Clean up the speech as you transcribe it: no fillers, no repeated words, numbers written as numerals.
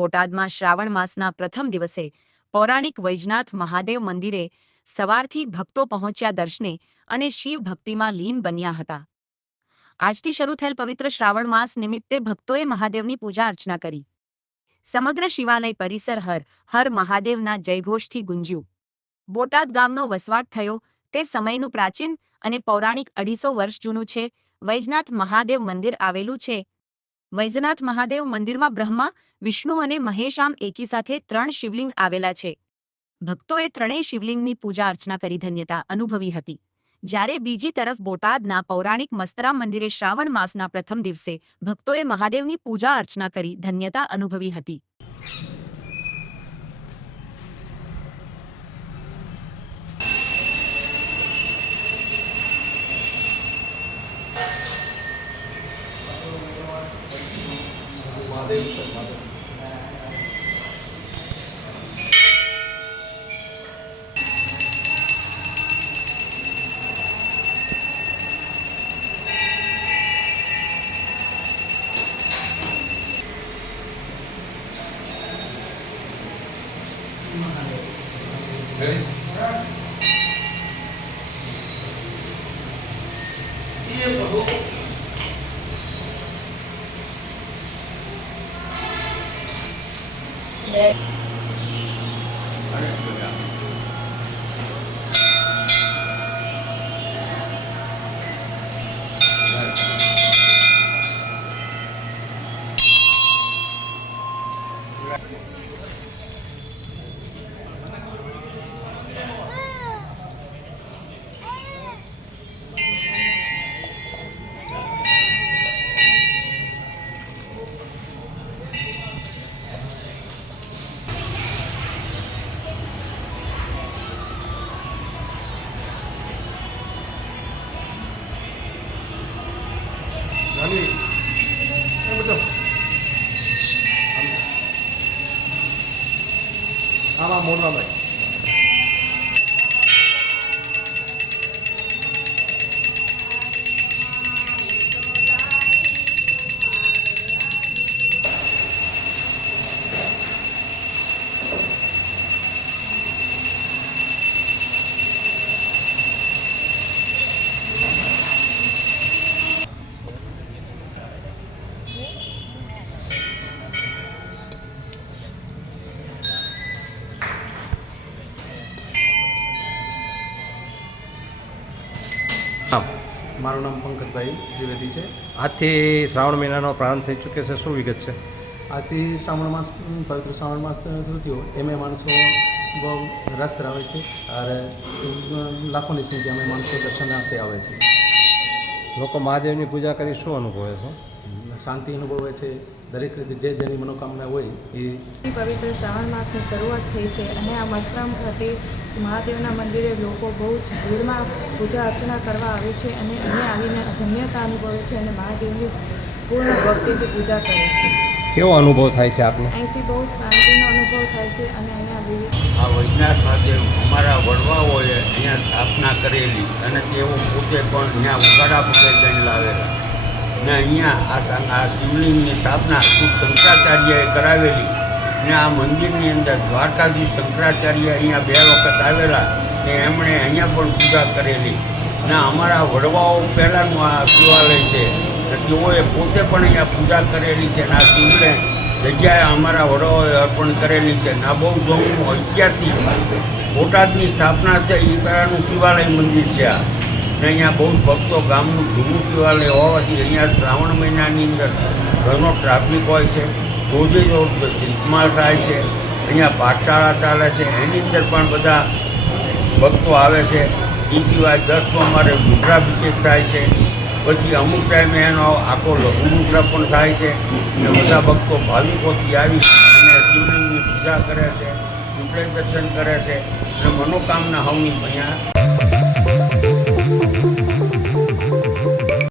બોટાદમાં શ્રાવણ માસના પ્રથમ દિવસે પૌરાણિક વૈજનાથ મહાદેવ મંદિરે સવારથી ભક્તો પહોંચ્યા દર્શને અને શિવ ભક્તિમાં લીન બન્યા હતા। આજથી શરૂ થયેલ પવિત્ર શ્રાવણ માસ નિમિત્તે ભક્તોએ મહાદેવની પૂજા અર્ચના કરી। સમગ્ર શિવાલય પરિસર હર હર મહાદેવના જયઘોષથી ગુંજ્યું। બોટાદ ગામનો વસવાટ થયો તે સમયનું પ્રાચીન અને પૌરાણિક 250 વર્ષ જૂનું છે વૈજનાથ મહાદેવ મંદિર આવેલું છે। વૈજનાથ મહાદેવ મંદિરમાં બ્રહ્મા, વિષ્ણુ અને મહેશ આમ એકી સાથે 3 શિવલિંગ આવેલા છે। ભક્તોએ ત્રણેય શિવલિંગની પૂજા અર્ચના કરી ધન્યતા અનુભવી હતી। જ્યારે બીજી તરફ બોટાદના પૌરાણિક મસ્તરામ મંદિરે શ્રાવણ માસના પ્રથમ દિવસે ભક્તોએ મહાદેવની પૂજા અર્ચના કરી ધન્યતા અનુભવી હતી। આમાં મોડવા ભાઈ મારું નામ પંકજભાઈ ત્રિવેદી છે। આજથી શ્રાવણ મહિનાનો પ્રારંભ થઈ ચૂક્યો છે, શું વિગત છે? આજથી શ્રાવણ માસ પવિત્ર શ્રાવણ માસ શરૂ થયો એમે માણસો બહુ રસ ધરાવે છે અને લાખોની સંખ્યામાં માણસો દર્શનાર્થે આવે છે। લોકો મહાદેવની પૂજા કરી શું અનુભવે છે? શાંતિ અનુભવે છે। દરેક રીતે જેની મનોકામના હોય એ પવિત્ર શ્રાવણ માસની શરૂઆત થઈ છે અને આ મસ્તરામ ખાતે મહાદેવના મંદિરે લોકો બહુ જ ભીડમાં પૂજા અર્ચના કરવા આવે છે અને અહીંયા આવીને ધન્યતા અનુભવે છે અને મહાદેવની પૂર્ણ ભક્તિથી પૂજા કરે છે। કેવો અનુભવ થાય છે આપને? અહીંથી બહુ જ શાંતિનો અનુભવ થાય છે અને અહીંયા આ વૈજનાથ મહાદેવ અમારા વડવાઓએ અહીંયા સ્થાપના કરેલી અને તેઓ પોતે પણ અહીંયા ઉગાડા પગે જઈને લાવેલા ને અહીંયા આ શિવલિંગની સ્થાપના ખુદ શંકરાચાર્યએ કરાવેલી ને આ મંદિરની અંદર દ્વારકાધીશ શંકરાચાર્ય અહીંયા 2 વખત આવેલા ને એમણે અહીંયા પણ પૂજા કરેલી ને અમારા વડવાઓ પહેલાંનું આ શિવાલય છે ને તેઓએ પોતે પણ અહીંયા પૂજા કરેલી છે ને આ શિવલિંગ જગ્યાએ અમારા વડવાઓએ અર્પણ કરેલી છે ને આ બહુ જૂનું ઐતિહાસિક બોટાદની સ્થાપના છે એ પહેલાંનું શિવાલય મંદિર છે આ ને અહીંયા બહુ ભક્તો ગામનું જૂનું શિવાલય હોવાથી અહીંયા શ્રાવણ મહિનાની અંદર ઘણો ટ્રાફિક હોય છે। રોજે રોજ ઇસ્માલ થાય છે, અહીંયા પાઠશાળા ચાલે છે, એની અંદર પણ બધા ભક્તો આવે છે। એ સિવાય 10 સોમવારે રુદ્રાભિષેક થાય છે, પછી અમુક ટાઈમે એનો આખો લઘુરુદ્ર પણ થાય છે અને બધા ભક્તો ભાવિકોથી આવી અને શિવલિંગની પૂજા કરે છે, શિવલિંગ દર્શન કરે છે અને મનોકામના હવની અહીંયા